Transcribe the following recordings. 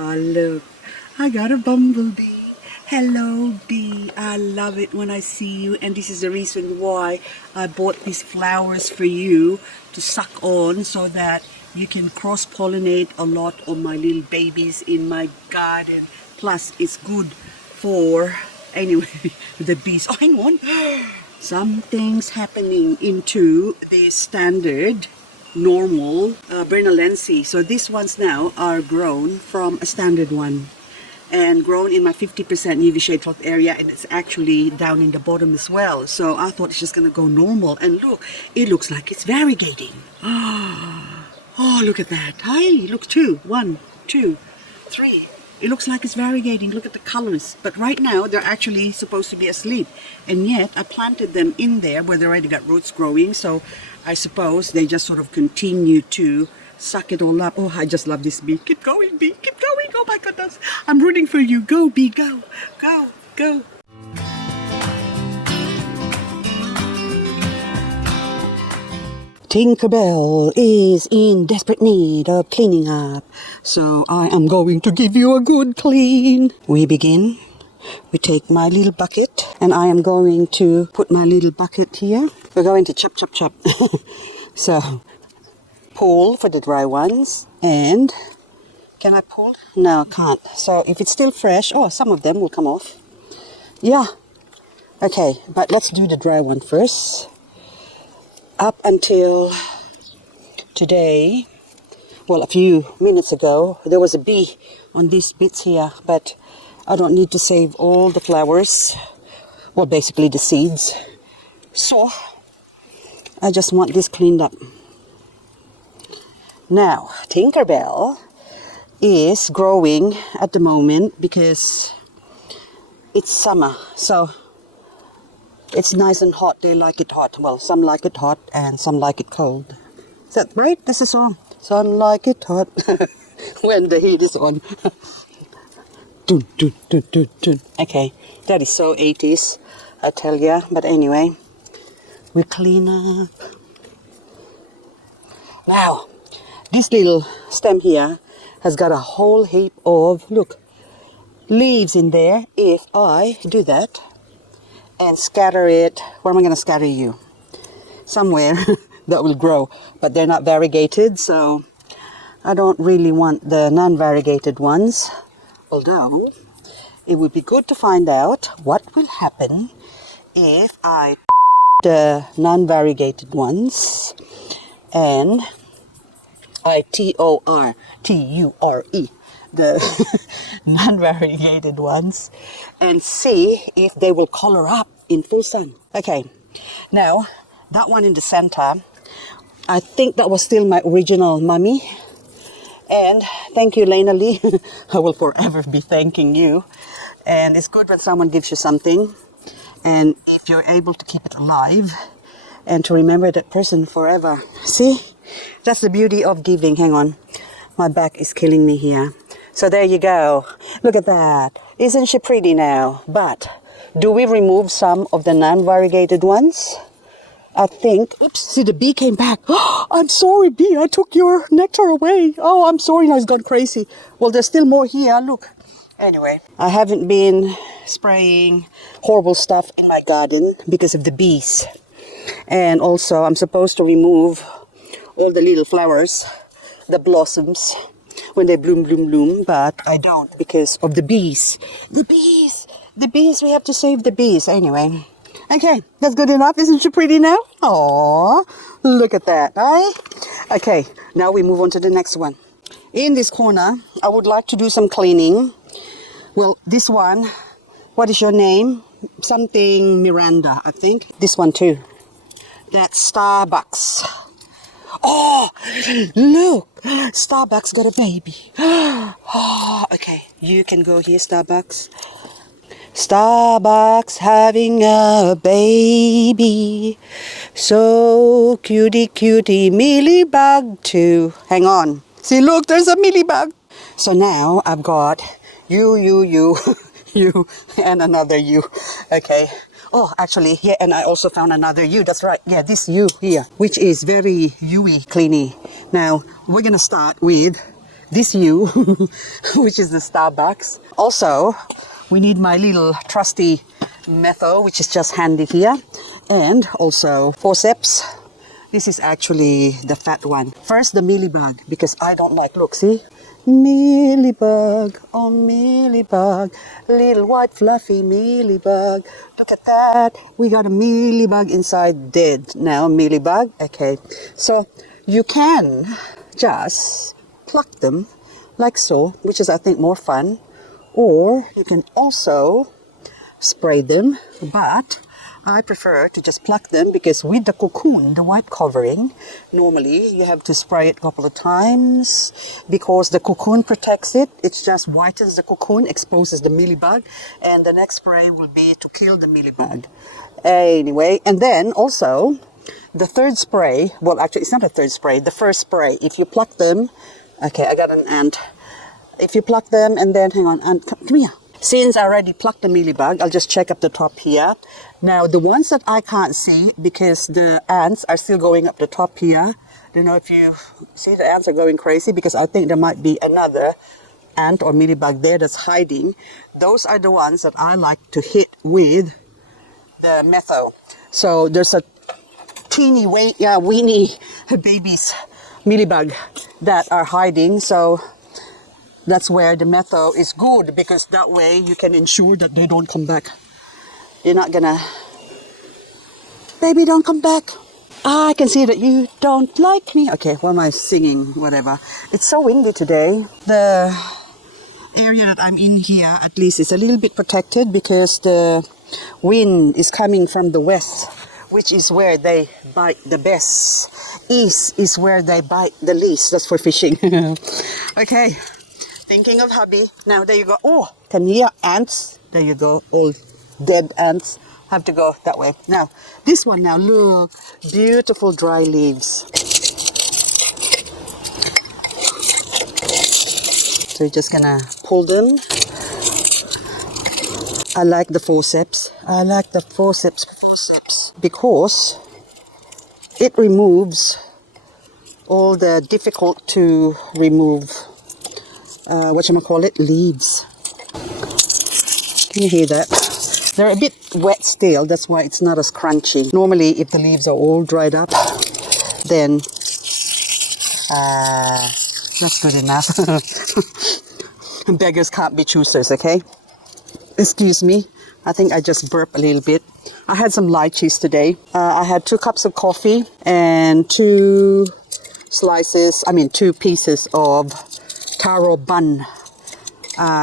Oh, look, I got a bumblebee. Hello, bee. I love it when I see you, and this is the reason why I bought these flowers for you to suck on so that you can cross-pollinate a lot of my little babies in my garden. Plus, it's good for, anyway, the bees. Oh, hang on. Something's happening into the standard normal Bernalensi. So these ones now are grown from a standard one and grown in my 50% UV shade cloth area, and it's actually down in the bottom as well. So I thought it's just gonna go normal, and look, it looks like it's variegating. Oh, look at that. Hey, look, 2, 1, 2, 3. It looks like it's variegating. Look at the colors. But right now, they're actually supposed to be asleep. And yet, I planted them in there where they already got roots growing. So I suppose they just sort of continue to suck it all up. Oh, I just love this bee. Keep going, bee. Keep going. Oh my goodness. I'm rooting for you. Go, bee. Go. Go. Go. Tinkerbell is in desperate need of cleaning up, so I am going to give you a good clean. We begin. We take my little bucket, and I am going to put my little bucket here. We're going to chop, chop, chop. So, pull for the dry ones, and can I pull? No, I can't. So if it's still fresh, oh, some of them will come off. Yeah. Okay, but let's do the dry one first. Up until today, well, a few minutes ago, there was a bee on these bits here, but I don't need to save all the flowers, well, basically the seeds. So, I just want this cleaned up. Now, Tinkerbell is growing at the moment because it's summer, so it's nice and hot. They like it hot. Well, some like it hot and some like it cold. Is that right? That's the song. Some like it hot when the heat is on. Dun, dun, dun, dun, dun. Okay, that is so 80s, I tell ya. But anyway, we clean up. Now, this little stem here has got a whole heap of, look, leaves in there. If I do that and scatter it, where am I going to scatter you? Somewhere that will grow, but they're not variegated, so I don't really want the non-variegated ones, although it would be good to find out what will happen if I the non-variegated ones and I T-O-R-T-U-R-E the non-variegated ones and see if they will color up in full sun. Okay, now that one in the center, I think that was still my original mummy. And thank you, Lena Lee. I will forever be thanking you. And it's good when someone gives you something, and if you're able to keep it alive and to remember that person forever. See, that's the beauty of giving. Hang on, my back is killing me here. So there you go. Look at that. Isn't she pretty now? But do we remove some of the non-variegated ones? I think, oops, see, the bee came back. Oh, I'm sorry, bee, I took your nectar away. Oh, I'm sorry, now it's gone crazy. Well, there's still more here, look. Anyway, I haven't been spraying horrible stuff in my garden because of the bees. And also, I'm supposed to remove all the little flowers, the blossoms, when they bloom, bloom, bloom, but I don't because of the bees. The bees! The bees, we have to save the bees. Anyway, okay, that's good enough. Isn't she pretty now? Aww, look at that, eh? Okay, now we move on to the next one. In this corner, I would like to do some cleaning. Well, this one, what is your name? Something Miranda, I think. This one too. That's Starbucks. Oh, look, Starbucks got a baby. Oh, okay, you can go here, Starbucks. Starbucks having a baby. So cutie, cutie, mealybug too. Hang on. See, look, there's a mealybug. So now I've got you, you, and another you. Okay. Oh, actually, yeah, and I also found another you. That's right. Yeah, this you here, which is very dewy, cleany. Now, we're going to start with this U, which is the Starbucks. Also, we need my little trusty metho, which is just handy here. And also forceps. This is actually the fat one. First, the mealybug, because I don't like, look, see? Mealybug, oh mealybug, little white fluffy mealybug. Look at that. We got a mealybug inside, dead. Now, mealybug. Okay, so you can just pluck them like so, which is, I think, more fun. Or you can also spray them, but I prefer to just pluck them because with the cocoon, the white covering, normally you have to spray it a couple of times because the cocoon protects it. It just whitens the cocoon, exposes the mealybug, and the next spray will be to kill the mealybug. Anyway, and then also the third spray, well actually it's not a third spray, the first spray, if you pluck them, okay, I got an ant. If you pluck them and then, hang on, ant, come here. Since I already plucked the mealybug, I'll just check up the top here. Now, the ones that I can't see, because the ants are still going up the top here. Don't know if you see the ants are going crazy, because I think there might be another ant or mealybug there that's hiding. Those are the ones that I like to hit with the metho. So there's a teeny, weeny babies mealybug that are hiding. So that's where the metho is good, because that way you can ensure that they don't come back. You're not gonna, baby, don't come back. I can see that you don't like me. Okay, why am I singing? Whatever. It's so windy today. The area that I'm in here, at least, is a little bit protected because the wind is coming from the west, which is where they bite the best. East is where they bite the least. That's for fishing. Okay. Thinking of hubby. Now, there you go. Oh, can you hear ants? There you go. All dead ants. Have to go that way. Now, this one now, look. Beautiful dry leaves. So you're just gonna pull them. I like the forceps. I like the forceps because it removes all the difficult to remove leaves. Can you hear that? They're a bit wet still, that's why it's not as crunchy. Normally, if the leaves are all dried up, then that's good enough. Beggars can't be choosers, okay? Excuse me, I think I just burped a little bit. I had some lychees today. I had 2 cups of coffee and 2 pieces of taro bun.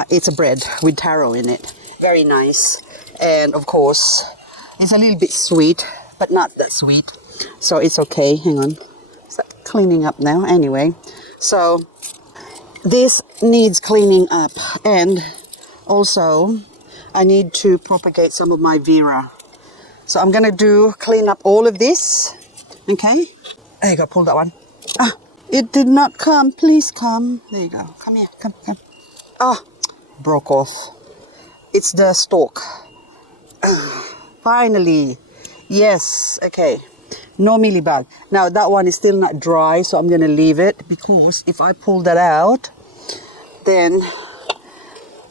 It's a bread with taro in it. Very nice. And of course, it's a little bit sweet, but not that sweet. So it's okay. Hang on. Is that cleaning up now? Anyway, so this needs cleaning up. And also, I need to propagate some of my Vera. So I'm going to clean up all of this. Okay? There you go. Pull that one. Ah. It did not come. Please come. There you go. Come here. Come. Ah, broke off. It's the stalk. Finally. Yes. Okay. No mealybug. Now that one is still not dry, so I'm going to leave it, because if I pull that out, then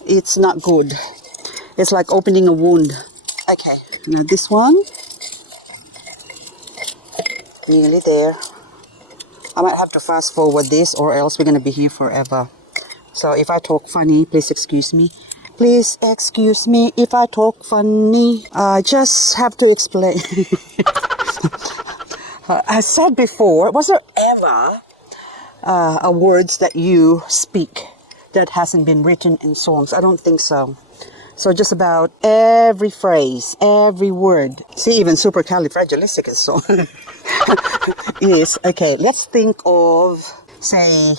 it's not good. It's like opening a wound. Okay. Now this one. Nearly there. I might have to fast forward this, or else we're going to be here forever. So if I talk funny, please excuse me. Please excuse me if I talk funny. I just have to explain. I said before, was there ever a words that you speak that hasn't been written in songs? I don't think so. So just about every phrase, every word. See, even supercalifragilisticexpialidocious is, okay, let's think of, say,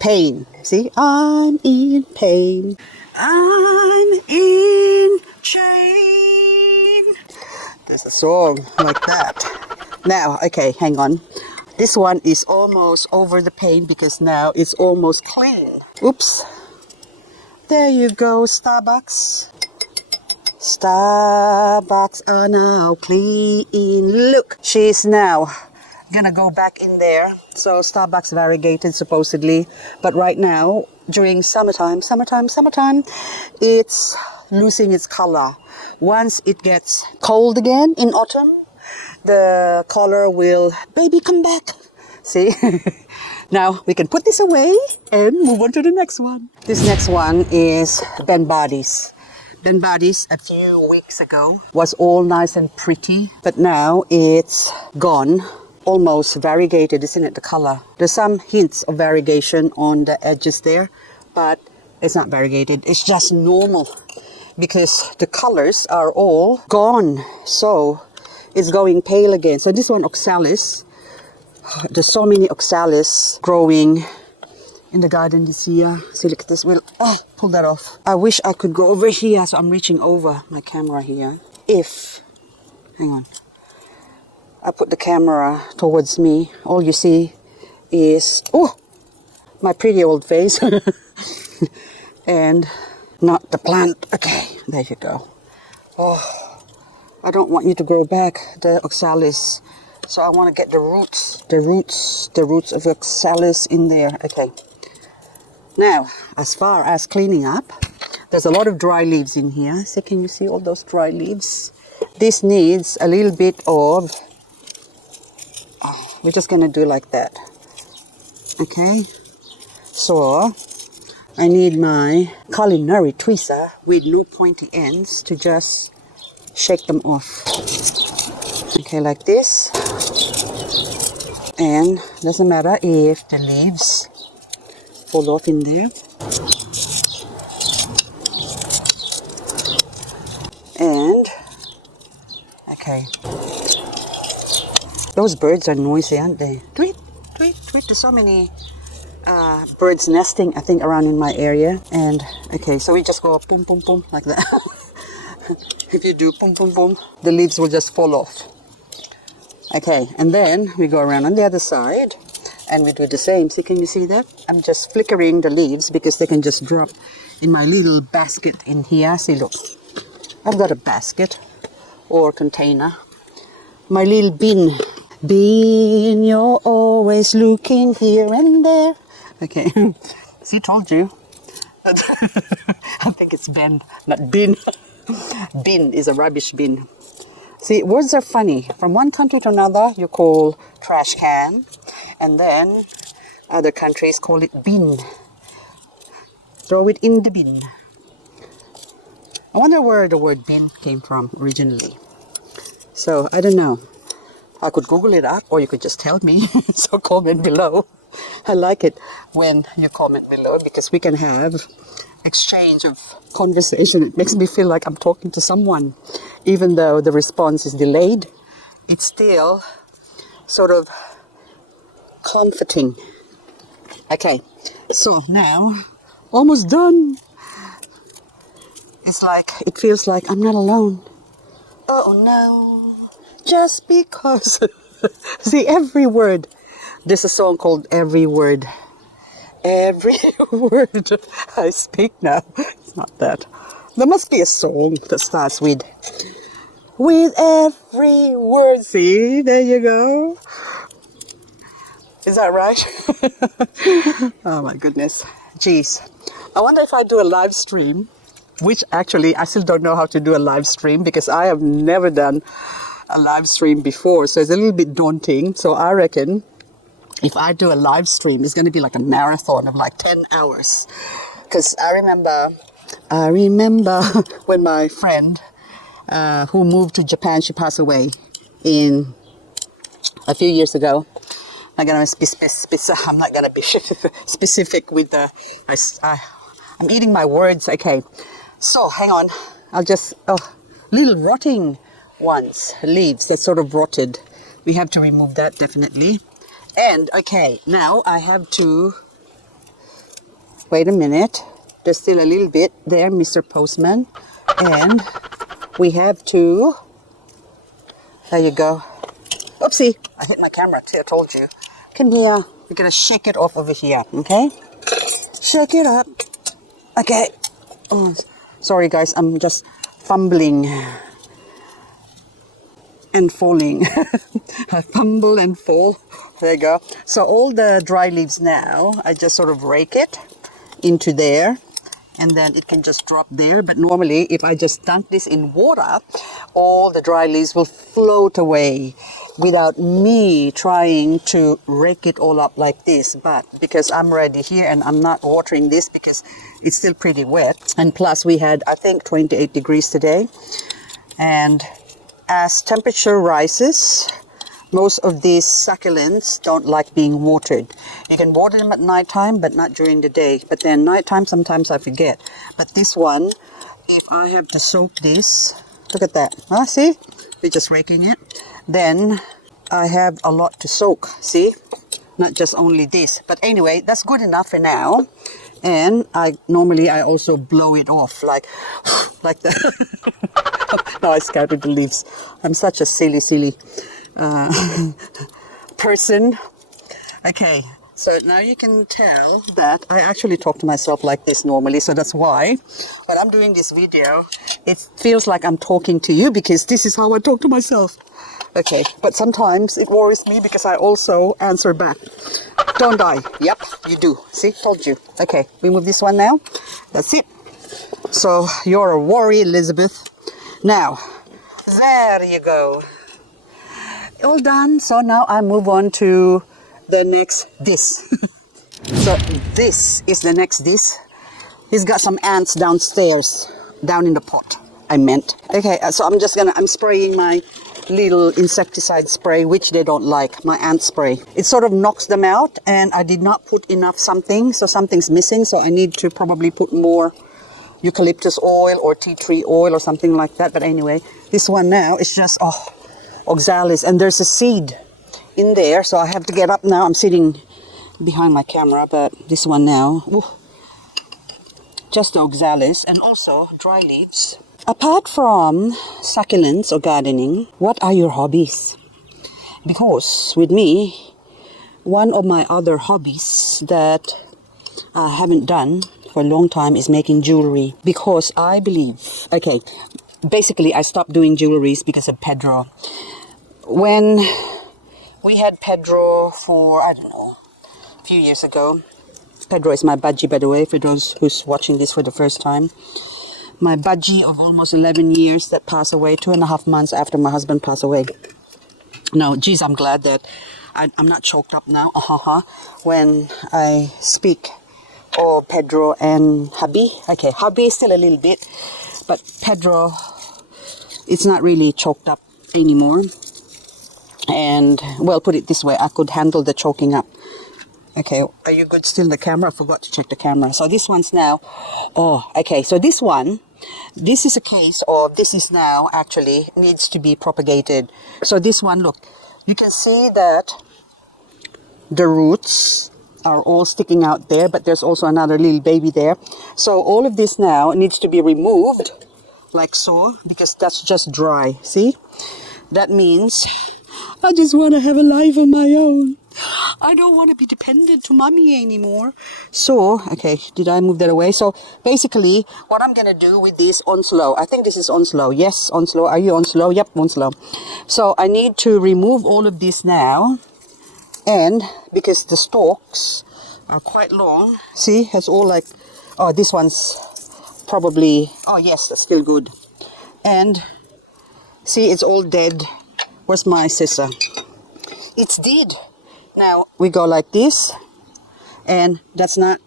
pain. See, I'm in pain. I'm in chain. There's a song like that. Now, okay, hang on. This one is almost over the pain because now it's almost clean. Oops. There you go, Starbucks. Starbucks are now clean. Look, she's now gonna go back in there. So Starbucks variegated supposedly, but right now during summertime, it's losing its color. Once it gets cold again in autumn, the color will, baby, come back. See? Now we can put this away and move on to the next one. This next one is Ben Bodies. Ben Bodies a few weeks ago was all nice and pretty, but now it's gone. Almost variegated, isn't it, the color? There's some hints of variegation on the edges there, but it's not variegated. It's just normal because the colors are all gone. So it's going pale again. So this one, Oxalis. There's so many Oxalis growing in the garden this year. See, look at this. We'll pull that off. I wish I could go over here, so I'm reaching over my camera here. Hang on. I put the camera towards me. All you see is, my pretty old face. And not the plant. Okay, there you go. Oh, I don't want you to grow back the Oxalis. So I want to get the roots of Oxalis in there. Okay. Now, as far as cleaning up, there's a lot of dry leaves in here. So can you see all those dry leaves? This needs a little bit of, we're just going to do like that. Okay. So I need my culinary tweezer with no pointy ends to just shake them off. Okay, like this. And doesn't matter if the leaves fall off in there. And, okay. Those birds are noisy, aren't they? Tweet, tweet, tweet. There's so many birds nesting, I think, around in my area. And, okay, so we just go boom, boom, boom, like that. If you do boom, boom, boom, the leaves will just fall off. Okay, and then we go around on the other side and we do the same. See, can you see that? I'm just flickering the leaves because they can just drop in my little basket in here. See, look, I've got a basket or container. My little bin. Bin, you're always looking here and there. Okay, see, told you. I think it's Ben, not bin. Bin is a rubbish bin. See, words are funny. From one country to another, you call trash can, and then other countries call it bin. Throw it in the bin. I wonder where the word bin came from originally. So, I don't know. I could Google it up, or you could just tell me. So comment below. I like it when you comment below because we can have exchange of conversation. It makes me feel like I'm talking to someone. Even though the response is delayed, it's still sort of comforting. Okay, so now, almost done. It's like, it feels like I'm not alone. Oh no, just because. See, every word. There's a song called Every Word. Every word I speak now. It's not that. There must be a song that starts with every word. See, there you go. Is that right? Oh my goodness. Jeez. I wonder if I do a live stream, which actually I still don't know how to do a live stream because I have never done a live stream before. So it's a little bit daunting. So I reckon if I do a live stream, it's going to be like a marathon of like 10 hours. Because I remember when my friend who moved to Japan, she passed away in a few years ago. I'm not going to be specific with the, I'm eating my words. Okay, so hang on. I'll just, little rotting ones, leaves that sort of rotted. We have to remove that definitely. And okay, now I have to, wait a minute. There's still a little bit there, Mr. Postman. And we have to, there you go. Oopsie, I hit my camera, I told you. Come here, we're gonna shake it off over here, okay? Shake it up. Okay. Oh, sorry guys, I'm just fumbling. and falling. I fumble and fall. There you go. So all the dry leaves now, I just sort of rake it into there, and then it can just drop there. But normally, if I just dunk this in water, all the dry leaves will float away without me trying to rake it all up like this. But because I'm ready here and I'm not watering this because it's still pretty wet, and plus we had, I think, 28 degrees today, and as temperature rises, most of these succulents don't like being watered. You can water them at nighttime, but not during the day. But then nighttime, sometimes I forget. But this one, if I have to soak this, look at that. See? We're just raking it. Then I have a lot to soak. See? Not just only this. But anyway, that's good enough for now. And normally I also blow it off like that. Now I scattered the leaves. I'm such a silly person. Okay, so now you can tell that I actually talk to myself like this normally, so that's why when I'm doing this video it feels like I'm talking to you, because this is how I talk to myself. Okay, but sometimes it worries me because I also answer back. Don't I? Yep, you do. See, told you. Okay, we move this one now. That's it. So you're a worry, Elizabeth. Now, there you go. All done. So now I move on to the next this. So this is the next this. He's got some ants downstairs, down in the pot, I meant. Okay, so I'm spraying my little insecticide spray, which they don't like, my ant spray. It sort of knocks them out, and I did not put enough something, so something's missing, so I need to probably put more eucalyptus oil or tea tree oil or something like that. But anyway, this one now is just, oxalis, and there's a seed in there, so I have to get up now. I'm sitting behind my camera, but this one now, just the oxalis, and also dry leaves. Apart from succulents or gardening, what are your hobbies? Because with me, one of my other hobbies that I haven't done for a long time is making jewelry, because I believe, okay, basically I stopped doing jewelries because of Pedro. When we had Pedro for, I don't know, a few years ago. Pedro is my budgie, by the way, for those who's watching this for the first time. My budgie of almost 11 years that passed away 2.5 months after my husband passed away. Now, geez, I'm glad that I'm not choked up now, when I speak. Oh, Pedro and hubby. Okay, hubby is still a little bit, but Pedro, it's not really choked up anymore. And, well, put it this way, I could handle the choking up. Okay, are you good still in the camera? I forgot to check the camera. So this one's now, okay, so this one, this is a case of, this is now actually needs to be propagated. So this one, look, you can see that the roots are all sticking out there, but there's also another little baby there. So all of this now needs to be removed, like so, because that's just dry, see? That means I just want to have a life of my own. I don't want to be dependent to mommy anymore. So, okay, did I move that away? So, basically, what I'm going to do with this on slow, I think this is on slow. Yes, on slow. Are you on slow? Yep, on slow. So, I need to remove all of this now. And, because the stalks are quite long, see, it's all like, this one's probably, yes, that's still good. And, see, it's all dead. Where's my scissor? It's dead. Now we go like this, and that's not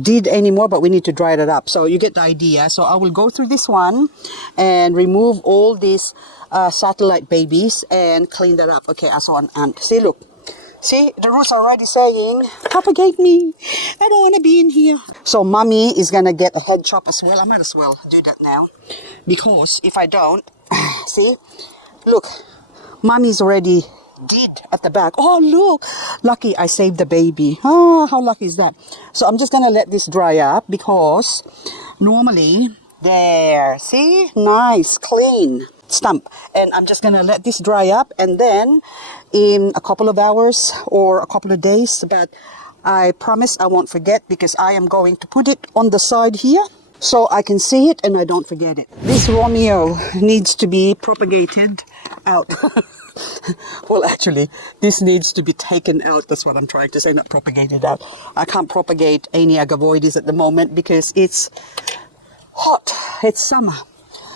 dead anymore, but we need to dry that up. So you get the idea. So I will go through this one and remove all these satellite babies and clean that up. Okay, I saw an ant. See, look. See, the roots are already saying, propagate me. I don't want to be in here. So mommy is going to get a head chop as well. I might as well do that now, because if I don't, see, look. Mommy's already dead at the back. Oh, look. Lucky I saved the baby. Oh, how lucky is that? So I'm just going to let this dry up, because normally, there, see? Nice, clean stump. And I'm just going to let this dry up, and then in a couple of hours or a couple of days, but I promise I won't forget, because I am going to put it on the side here. so I can see it and I don't forget it. This Romeo needs to be propagated out. Well, actually, this needs to be taken out. That's what I'm trying to say, not propagated out. I can't propagate any agavoides at the moment because it's hot. It's summer.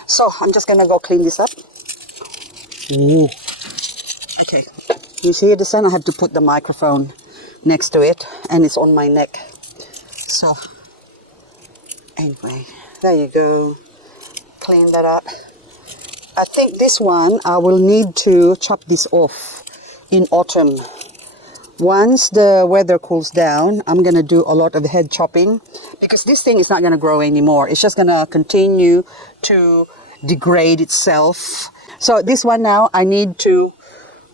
So I'm just going to go clean this up. Ooh. Okay. You see the sun? I had to put the microphone next to it and it's on my neck. So anyway, there you go. Clean that up. I think this one I will need to chop this off in autumn. Once the weather cools down, I'm going to do a lot of head chopping because this thing is not going to grow anymore. It's just going to continue to degrade itself. So this one now I need to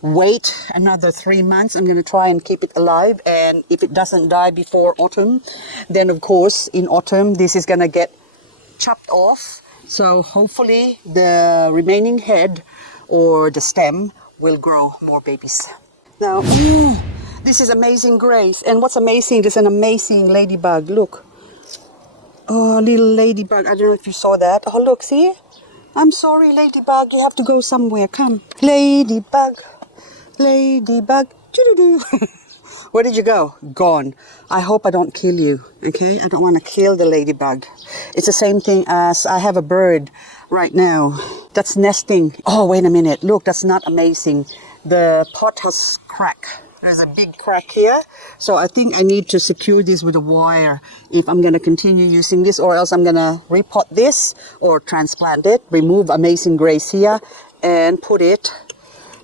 wait another 3 months. I'm going to try and keep it alive, and if it doesn't die before autumn, then of course in autumn this is going to get chopped off. So hopefully the remaining head or the stem will grow more babies. Now, this is amazing grace. And what's amazing, there's an amazing ladybug. Look. Oh, little ladybug. I don't know if you saw that. Oh, look, see? I'm sorry, ladybug. You have to go somewhere. Come. Ladybug. Ladybug. Doo-doo-doo. Where did you go? Gone. I hope I don't kill you, okay? I don't want to kill the ladybug. It's the same thing as I have a bird right now that's nesting. Oh, wait a minute. Look, that's not amazing. The pot has crack. There's a big crack here. So I think I need to secure this with a wire if I'm going to continue using this, or else I'm going to repot this or transplant it, remove Amazing Grace here and put it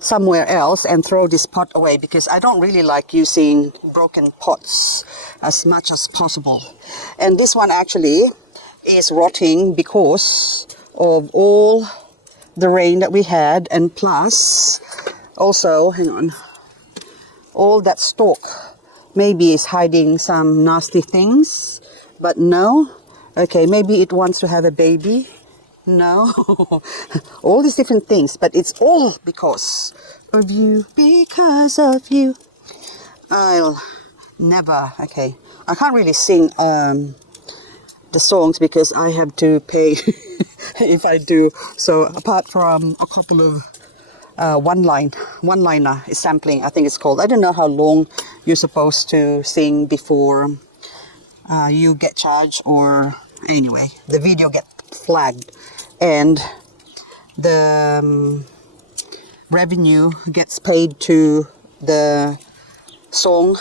somewhere else and throw this pot away because I don't really like using broken pots as much as possible. And this one actually is rotting because of all the rain that we had, and plus also, hang on, all that stalk maybe is hiding some nasty things, but no. Okay, maybe it wants to have a baby. No, all these different things, but it's all because of you, because of you. I'll never, okay, I can't really sing the songs because I have to pay if I do. So apart from a couple of one-liner is sampling, I think it's called. I don't know how long you're supposed to sing before you get charged, or anyway, the video gets flagged and the revenue gets paid to the song,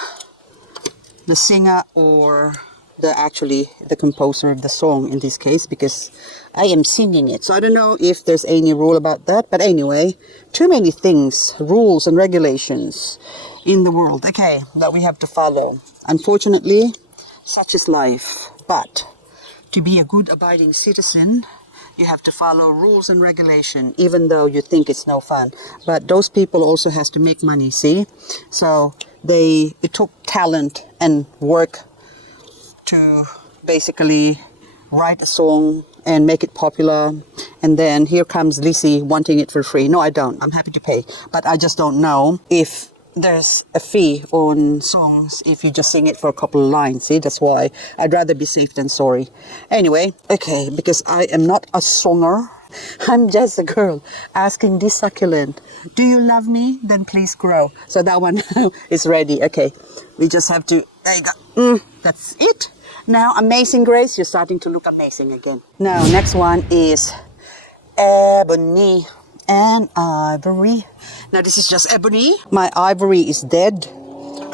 the singer, or the composer of the song in this case, because I am singing it. So I don't know if there's any rule about that, but anyway, too many things, rules and regulations in the world, okay, that we have to follow. Unfortunately, such is life. But to be a good abiding citizen, you have to follow rules and regulation, even though you think it's no fun. But those people also has to make money, see? So it took talent and work to basically write a song and make it popular. And then here comes LizK wanting it for free. No, I don't. I'm happy to pay. But I just don't know if there's a fee on songs if you just sing it for a couple of lines. See, that's why I'd rather be safe than sorry. Anyway, okay, because I am not a songer. I'm just a girl asking this succulent, do you love me? Then please grow. So that one is ready. Okay, we just have to, there you go. That's it. Now, Amazing Grace, you're starting to look amazing again. Now, next one is Ebony and Ivory. Now, this is just Ebony. My Ivory is dead.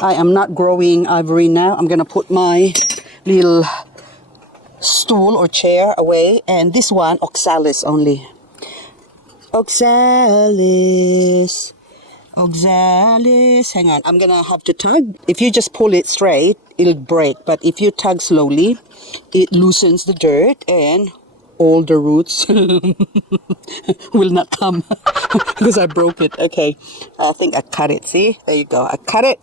I am not growing Ivory now. I'm going to put my little stool or chair away. And this one, Oxalis only. Oxalis. Oxalis. Hang on, I'm going to have to tug. If you just pull it straight, it'll break. But if you tug slowly, it loosens the dirt and all the roots will not come because I broke it. Okay, I think I cut it. See, there you go. I cut it.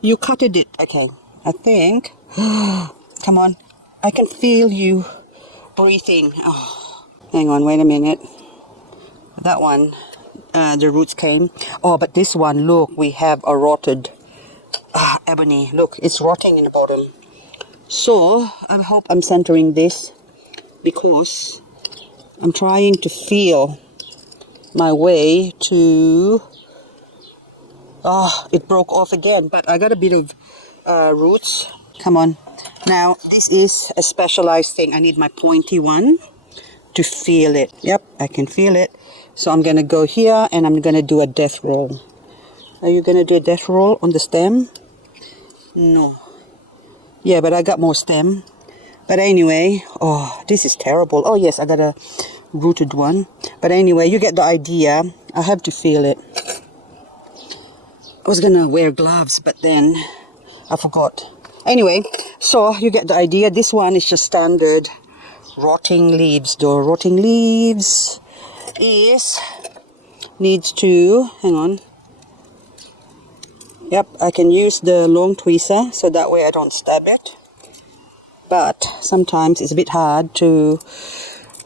You cutted it. Okay, I think. Come on, I can feel you breathing. Oh, hang on, wait a minute. That one, the roots came. Oh, but this one, look, we have a rotted ebony. Look, it's rotting in the bottom. So I hope I'm centering this because I'm trying to feel my way to... it broke off again, but I got a bit of roots. Come on. Now, this is a specialized thing. I need my pointy one to feel it. Yep, I can feel it. So I'm going to go here and I'm going to do a death roll. Are you going to do a death roll on the stem? No. Yeah, but I got more stem. But anyway, this is terrible. Oh yes, I got a rooted one. But anyway, you get the idea. I have to feel it. I was going to wear gloves, but then I forgot. Anyway, so you get the idea. This one is just standard rotting leaves. The rotting leaves needs to, hang on. Yep, I can use the long tweezer so that way I don't stab it. But sometimes it's a bit hard to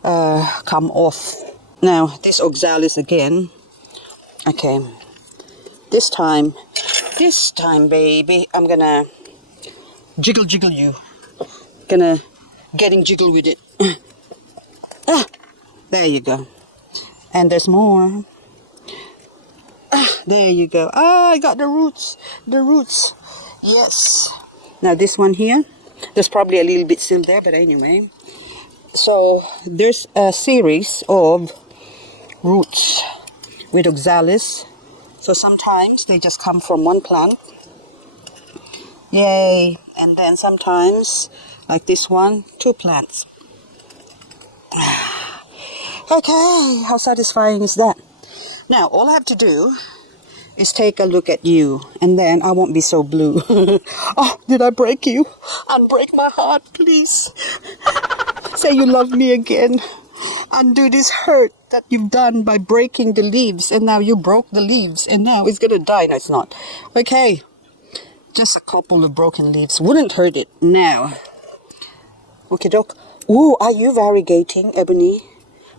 come off. Now, this oxalis again. Okay, this time, baby, I'm gonna jiggle you. Getting jiggle with it. There you go. And there's more. There you go. I got the roots. Yes. Now this one here, there's probably a little bit still there, but anyway. So there's a series of roots with oxalis. So sometimes they just come from one plant. Yay. And then sometimes, like this one, 2 plants. Okay, how satisfying is that? Now, all I have to do is take a look at you, and then I won't be so blue. Oh, did I break you? Unbreak my heart, please. Say you love me again. Undo this hurt that you've done by breaking the leaves, and now you broke the leaves, and now it's gonna die. No, it's not. Okay, just a couple of broken leaves. Wouldn't hurt it. Now. Okay, doc. Ooh, are you variegating, Ebony?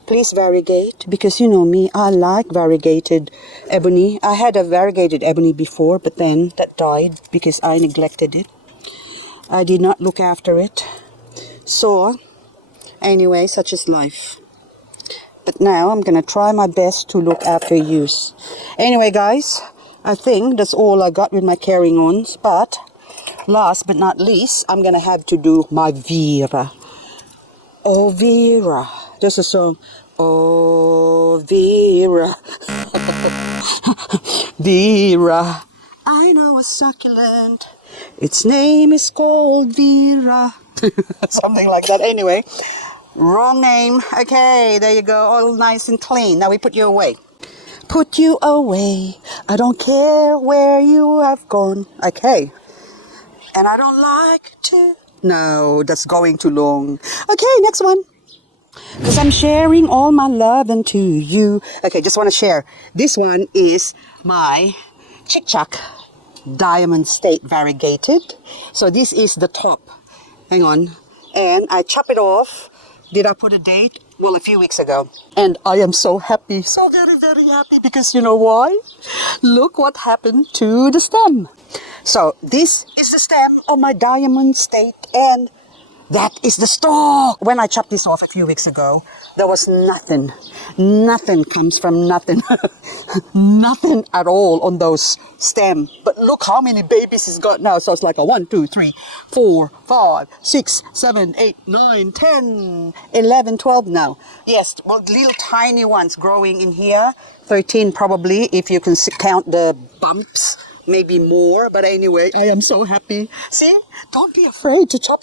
Please variegate, because you know me, I like variegated ebony. I had a variegated ebony before, but then that died because I neglected it. I did not look after it. So, anyway, such is life. But now I'm going to try my best to look after you. Anyway, guys, I think that's all I got with my carrying ons. But, last but not least, I'm going to have to do my Vera. Oh, Vera. There's a song. Oh, Vera. Vera. I know a succulent. Its name is called Vera. Something like that. Anyway, wrong name. Okay, there you go. All nice and clean. Now we put you away. Put you away. I don't care where you have gone. Okay. And I don't like to... No, that's going too long. Okay, next one. Because I'm sharing all my love into you. Okay, just want to share. This one is my Chick-Chack Diamond State Variegated. So this is the top. Hang on. And I chop it off. Did I put a date? Well, a few weeks ago. And I am so happy. So very, very happy. Because you know why? Look what happened to the stem. So this is the stem of my Diamond State, and that is the stalk. When I chopped this off a few weeks ago, there was nothing. Nothing comes from nothing. Nothing at all on those stems. But look how many babies it's got now. So it's like a 1, 2, 3, 4, 5, 6, 7, 8, 9, 10, 11, 12 now. Yes, well, little tiny ones growing in here. 13 probably, if you can count the bumps. Maybe more, but anyway, I am so happy. See, don't be afraid to chop,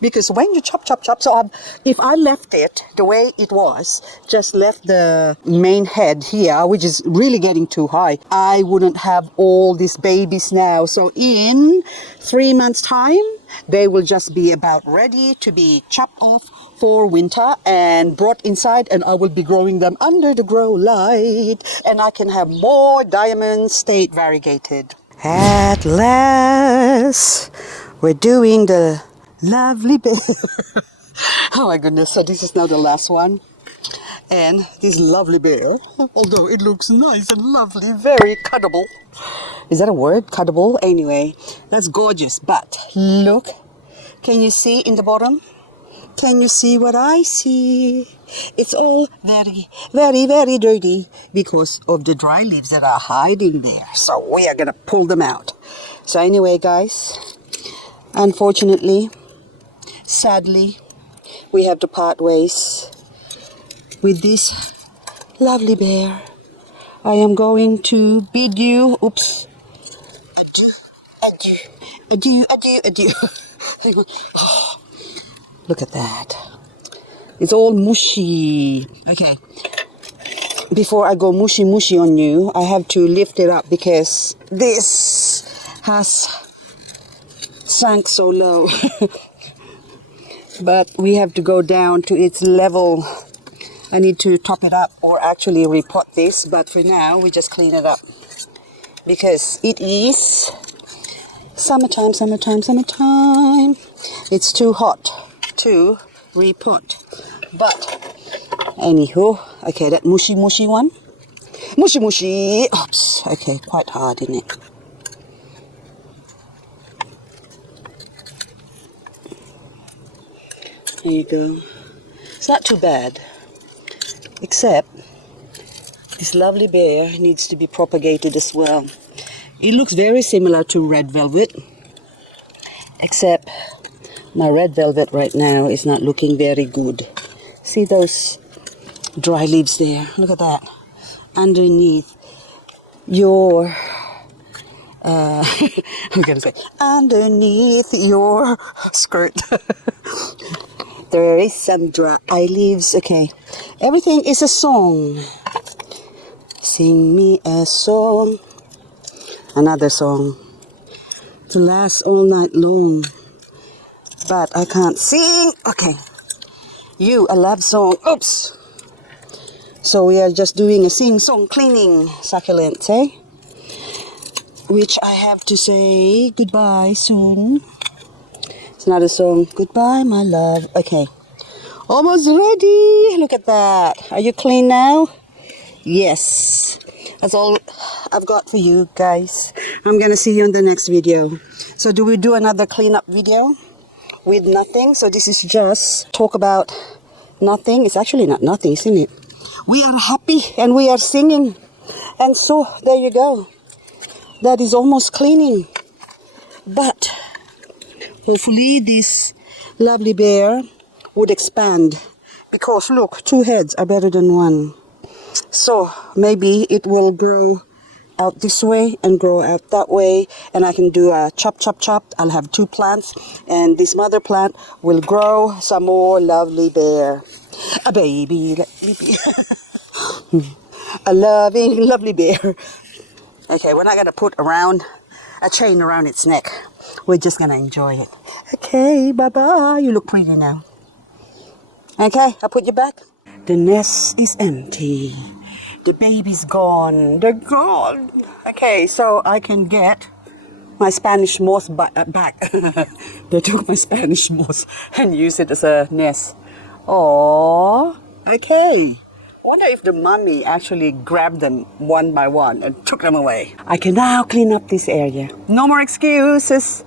because when you chop, so if I left it the way it was, just left the main head here, which is really getting too high, I wouldn't have all these babies now. So in 3 months' time, they will just be about ready to be chopped off for winter and brought inside, and I will be growing them under the grow light, and I can have more Diamond State Variegated. At last, we're doing the lovely bear. Oh my goodness, so this is now the last one. And this lovely bear, although it looks nice and lovely, very cuttable. Is that a word? Cuttable? Anyway, that's gorgeous, but look, can you see in the bottom? Can you see what I see? It's all very, very, very dirty because of the dry leaves that are hiding there. So we are gonna pull them out. So anyway, guys, unfortunately, sadly, we have to part ways with this lovely bear. I am going to bid you, oops, adieu, adieu, adieu, adieu, adieu. Hang on. Oh, look at that. It's all mushy. Okay. Before I go mushy mushy on you, I have to lift it up because this has sunk so low. But we have to go down to its level. I need to top it up or actually repot this, but for now we just clean it up because it is summertime, summertime, summertime. It's too hot to repot. But anywho, okay, that mushy mushy one. Mushy mushy. Oops, okay, quite hard, isn't it? There you go. It's not too bad. Except this lovely bear needs to be propagated as well. It looks very similar to red velvet, except my red velvet right now is not looking very good. See those dry leaves there? Look at that. Underneath your I'm gonna say underneath your skirt. There is some dry leaves. Okay, everything is a song. Sing me a song, another song to last all night long. But I can't sing. Okay, you a love song. Oops. So we are just doing a sing-song cleaning succulents, eh? Which I have to say goodbye soon. It's another song. Goodbye, my love. Okay. Almost ready. Look at that. Are you clean now? Yes. That's all I've got for you guys. I'm going to see you in the next video. So do we do another cleanup video with nothing? So this is just talk about nothing. It's actually not nothing, isn't it? We are happy and we are singing. And so there you go. That is almost cleaning. But hopefully this lovely bear would expand. Because look, 2 heads are better than 1. So maybe it will grow out this way and grow out that way. And I can do a chop, chop, chop. I'll have 2 plants. And this mother plant will grow some more lovely bear. A baby, let me be. A loving, lovely bear. Okay, we're not going to put a chain around its neck. We're just going to enjoy it. Okay, bye-bye. You look pretty now. Okay, I'll put you back. The nest is empty. The baby's gone. They're gone. Okay, so I can get my Spanish moss back. They took my Spanish moss and used it as a nest. Aww. Okay. I wonder if the mummy actually grabbed them one by one and took them away. I can now clean up this area. No more excuses.